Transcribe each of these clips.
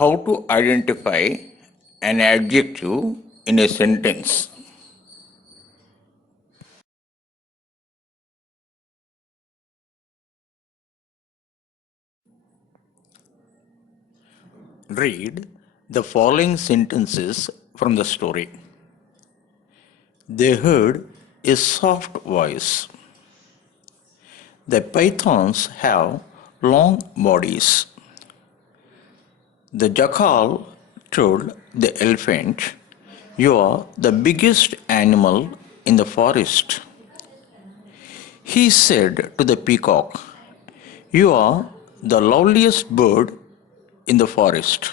How to identify an adjective in a sentence. Read the following sentences from the story. They heard a soft voice. The pythons have long bodies. The jackal told the elephant, "You are the biggest animal in the forest." He said to the peacock, "You are the loveliest bird in the forest."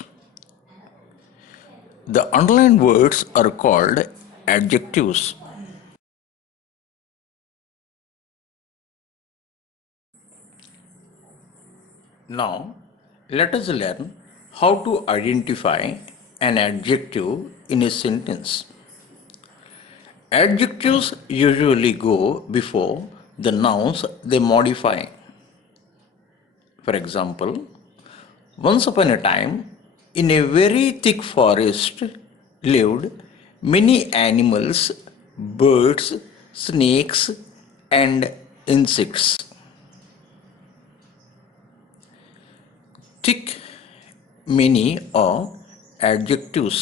The underlined words are called adjectives. Now, let us learn how to identify an adjective in a sentence. Adjectives usually go before the nouns they modify. For example, once upon a time, in a very thick forest lived many animals, birds, snakes, and insects. Thick, many are adjectives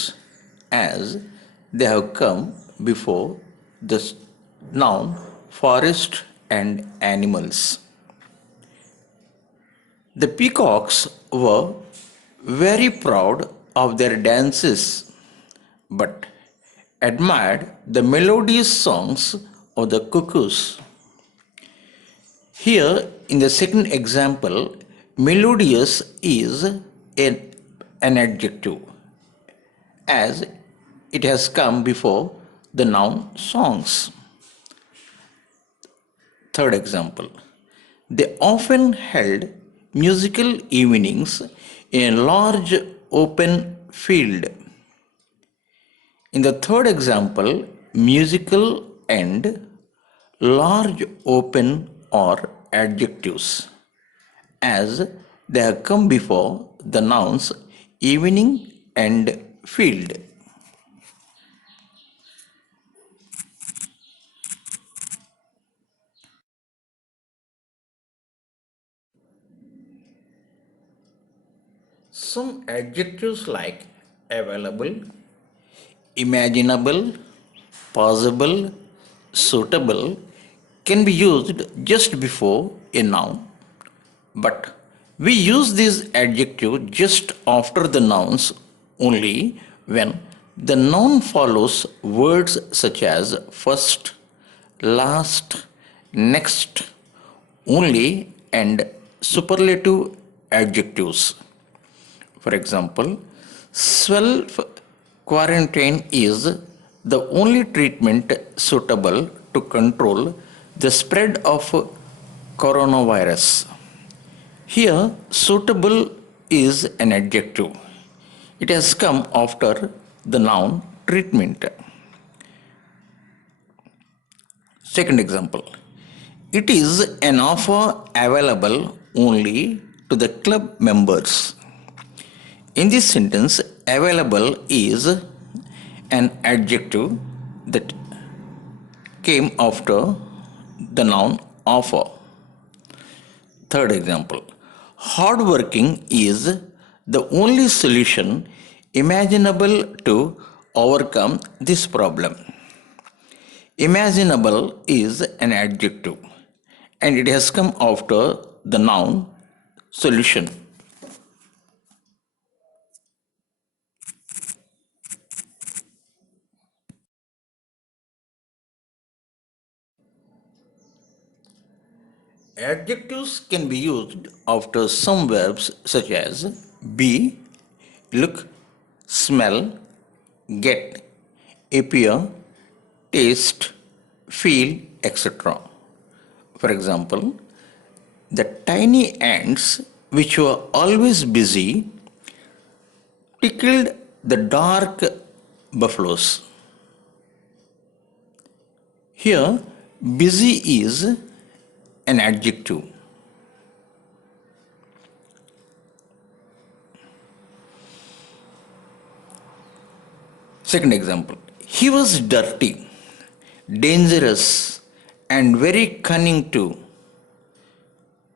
as they have come before the noun forest and animals. The peacocks were very proud of their dances, but admired the melodious songs of the cuckoos. Here, in the second example, melodious is an adjective as it has come before the noun songs. Third example, they often held musical evenings in a large open field. In the third example, musical and large open are adjectives as they have come before the nouns evening and field. Some adjectives like available, imaginable, possible, suitable can be used just before a noun, but we use these adjectives just after the nouns only when the noun follows words such as first, last, next, only, and superlative adjectives. For example, self quarantine is the only treatment suitable to control the spread of coronavirus. Here, suitable is an adjective. It has come after the noun treatment. Second example, it is an offer available only to the club members. In this sentence, available is an adjective that came after the noun offer. Third example, hardworking is the only solution imaginable to overcome this problem. Imaginable is an adjective and it has come after the noun solution. Adjectives can be used after some verbs such as be, look, smell, get, appear, taste, feel, etc. For example, the tiny ants, which were always busy, tickled the dark buffaloes. Here, busy is an adjective. Second example, he was dirty, dangerous, and very cunning too.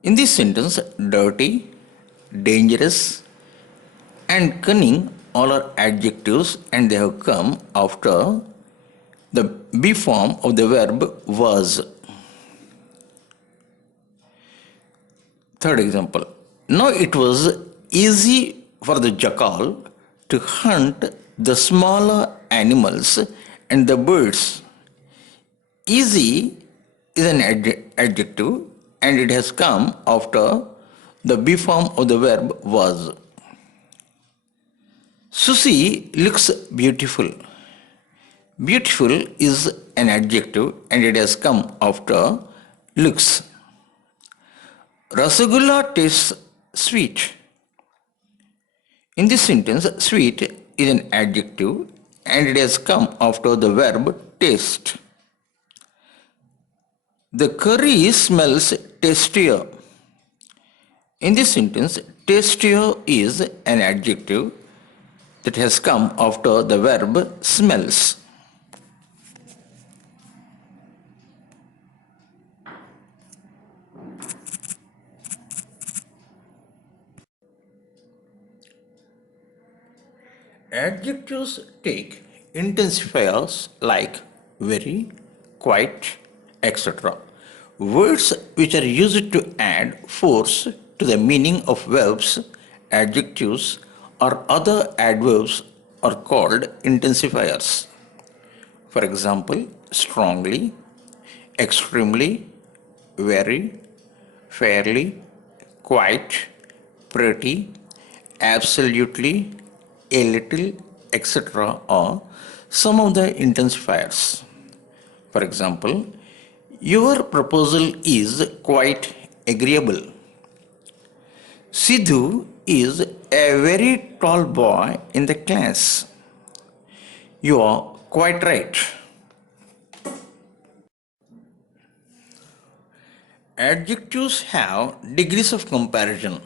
In this sentence, dirty, dangerous, and cunning all are adjectives and they have come after the be form of the verb was. Third example. Now it was easy for the jackal to hunt the smaller animals and the birds. Easy is an adjective and it has come after the be form of the verb was. Susie looks beautiful. Beautiful is an adjective and it has come after looks. Rasagulla tastes sweet. In this sentence, sweet is an adjective and it has come after the verb taste. The curry smells tastier. In this sentence, tastier is an adjective that has come after the verb smells. Adjectives take intensifiers like very, quite, etc. Words which are used to add force to the meaning of verbs, adjectives, or other adverbs are called intensifiers. For example, strongly, extremely, very, fairly, quite, pretty, absolutely, a little, etc. are some of the intensifiers. For example, your proposal is quite agreeable. Sidhu is a very tall boy in the class. You are quite right. Adjectives have degrees of comparison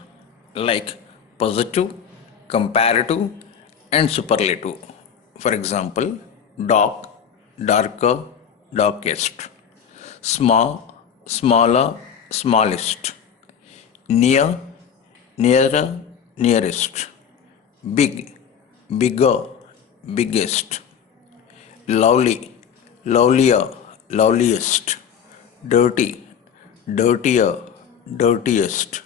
like positive, comparative, and superlative. For example, dark, darker, darkest, small, smaller, smallest, near, nearer, nearest, big, bigger, biggest, lovely, lovelier, loveliest, dirty, dirtier, dirtiest,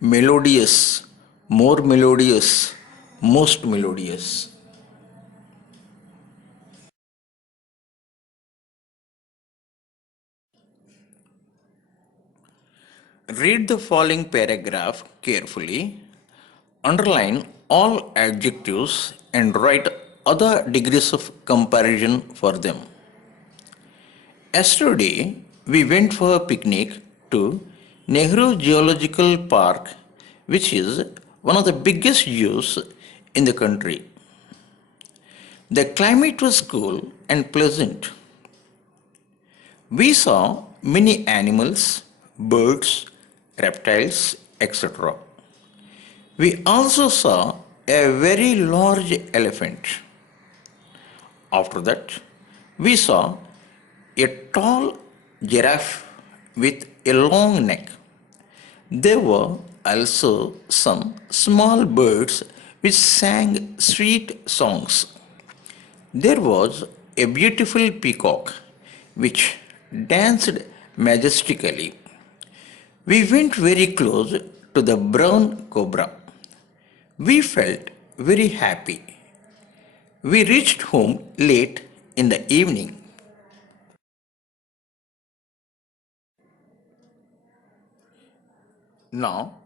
melodious, more melodious, most melodious. Read the following paragraph carefully, underline all adjectives and write other degrees of comparison for them. Yesterday, we went for a picnic to Nehru Geological Park, which is one of the biggest zoos in the country. The climate was cool and pleasant. We saw many animals, birds, reptiles, etc. We also saw a very large elephant. After that, we saw a tall giraffe with a long neck. There were also some small birds which sang sweet songs. There was a beautiful peacock which danced majestically. We went very close to the brown cobra. We felt very happy. We reached home late in the evening. Now,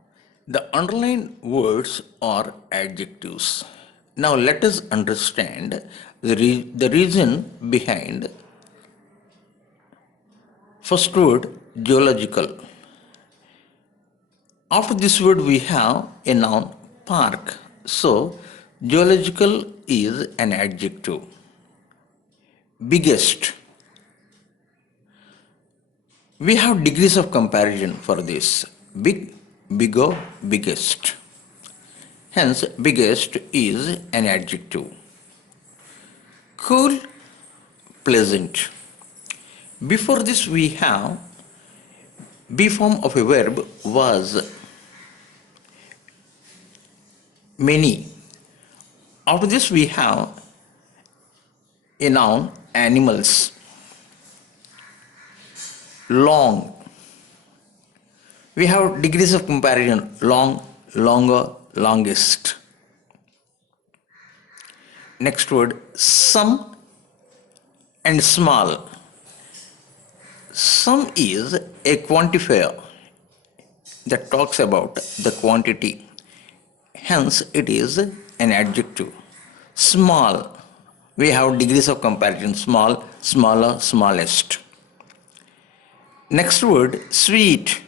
the underlined words are adjectives. Now, let us understand the reason behind first word geological. After this word, we have a noun park. So, geological is an adjective. Biggest. We have degrees of comparison for this. Big, bigger, biggest. Hence, biggest is an adjective. Cool, pleasant. Before this, we have be form of a verb was many. After this, we have a noun animals. Long. We have degrees of comparison long, longer, longest. Next word some and small. Some is a quantifier that talks about the quantity. Hence, it is an adjective. Small. We have degrees of comparison small, smaller, smallest. Next word sweet.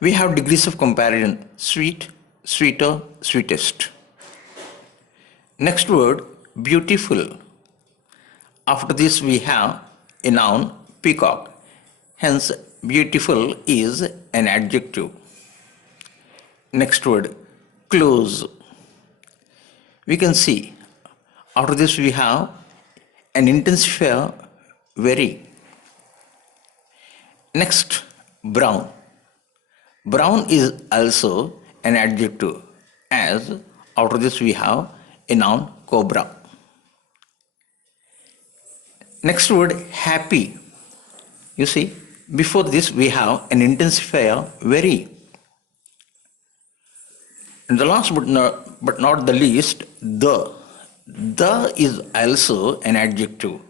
We have degrees of comparison sweet, sweeter, sweetest. Next word beautiful. After this, we have a noun peacock. Hence, beautiful is an adjective. Next word close. We can see after this we have an intensifier very. Next brown. Brown is also an adjective, as after this we have a noun cobra. Next word happy. You see, before this we have an intensifier very. And the last but not the least, the. The is also an adjective,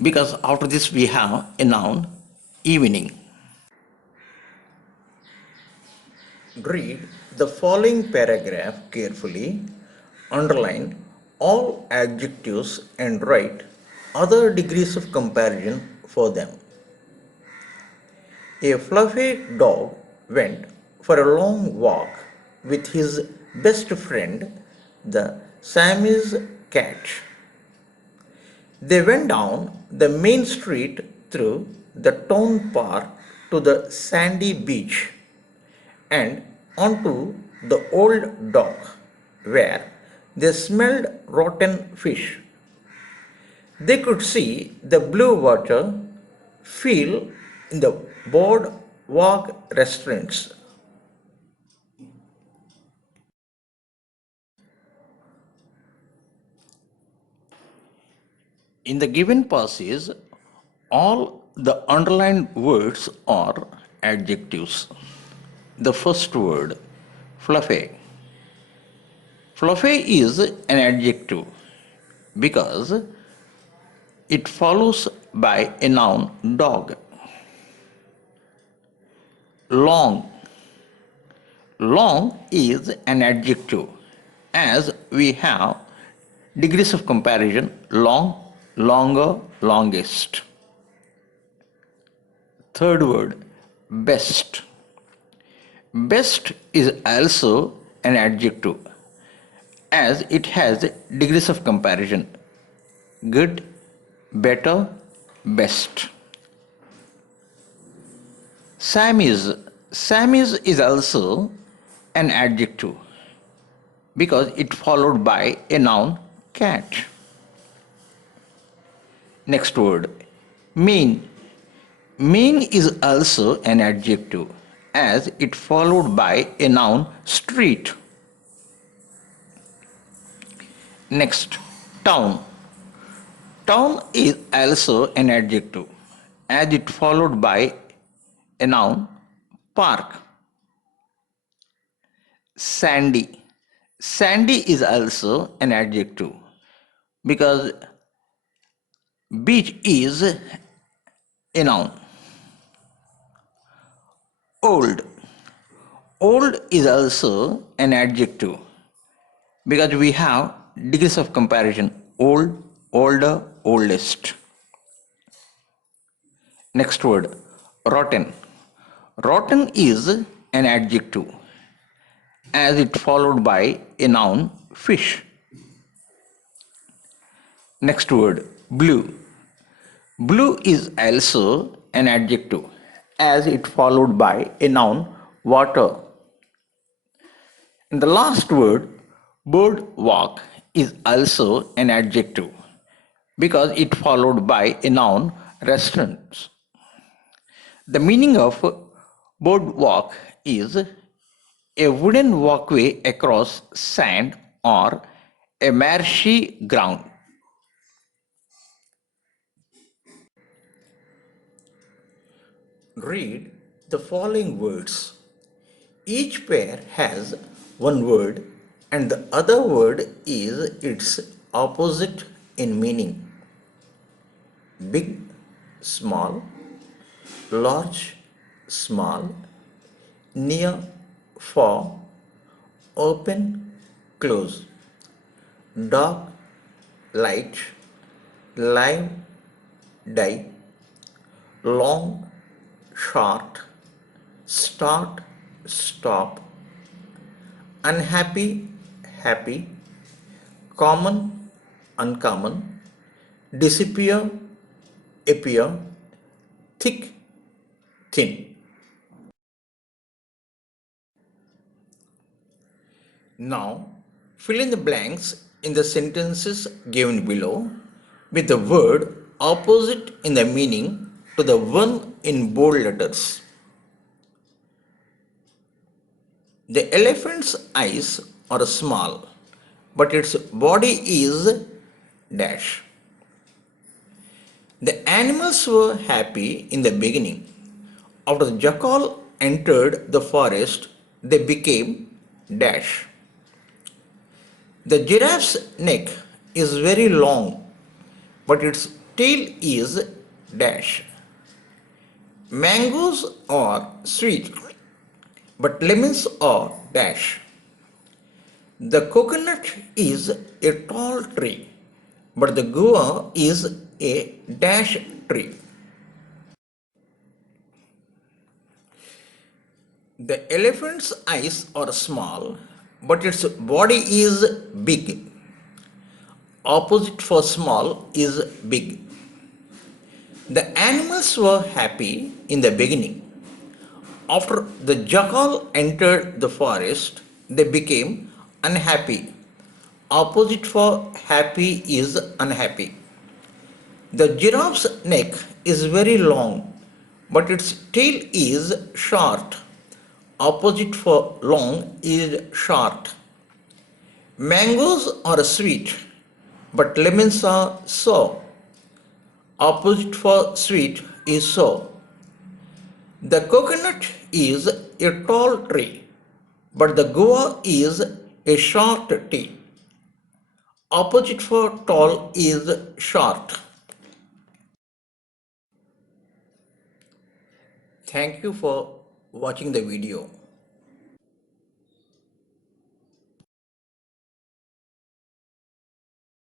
because after this we have a noun evening. Read the following paragraph carefully, underline all adjectives and write other degrees of comparison for them. A fluffy dog went for a long walk with his best friend, the Siamese cat. They went down the main street through the town park to the sandy beach and onto the old dock, where they smelled rotten fish. They could see the blue water feel in the boardwalk restaurants. In the given passage, all the underlined words are adjectives. The first word, fluffy. Fluffy is an adjective because it follows by a noun dog. Long. Long is an adjective, as we have degrees of comparison long, longer, longest. Third word, best. Best is also an adjective, as it has degrees of comparison good, better, best. Siamese is also an adjective because it followed by a noun cat. Next word mean. Mean is also an adjective as it followed by a noun street. Next, town. Town is also an adjective as it followed by a noun park. Sandy. Sandy is also an adjective because beach is a noun. Old. Old is also an adjective because we have degrees of comparison old, older, oldest. Next word, rotten. Rotten is an adjective as it followed by a noun fish. Next word, blue. Blue is also an adjective as it followed by a noun water. And the last word, boardwalk, is also an adjective because it followed by a noun, restaurants. The meaning of boardwalk is a wooden walkway across sand or a marshy ground. Read the following words. Each pair has one word and the other word is its opposite in meaning. Big, small, large, small, near, far, open, close, dark, light, live, die, long, short, start, stop, unhappy, happy, common, uncommon, disappear, appear, thick, thin. Now, fill in the blanks in the sentences given below with the word opposite in the meaning to the one in bold letters. The elephant's eyes are small, but its body is dash. The animals were happy in the beginning. After the jackal entered the forest, they became dash. The giraffe's neck is very long, but its tail is dash. Mangoes are sweet, but lemons are dash. The coconut is a tall tree, but the guava is a dash tree. The elephant's eyes are small, but its body is big. Opposite for small is big. The animals were happy in the beginning. After the jackal entered the forest, they became unhappy. Opposite for happy is unhappy. The giraffe's neck is very long, but its tail is short. Opposite for long is short. Mangoes are sweet, but lemons are sour. Opposite for sweet is sour. The coconut is a tall tree, but the guava is a short tree. Opposite for tall is short. Thank you for watching the video.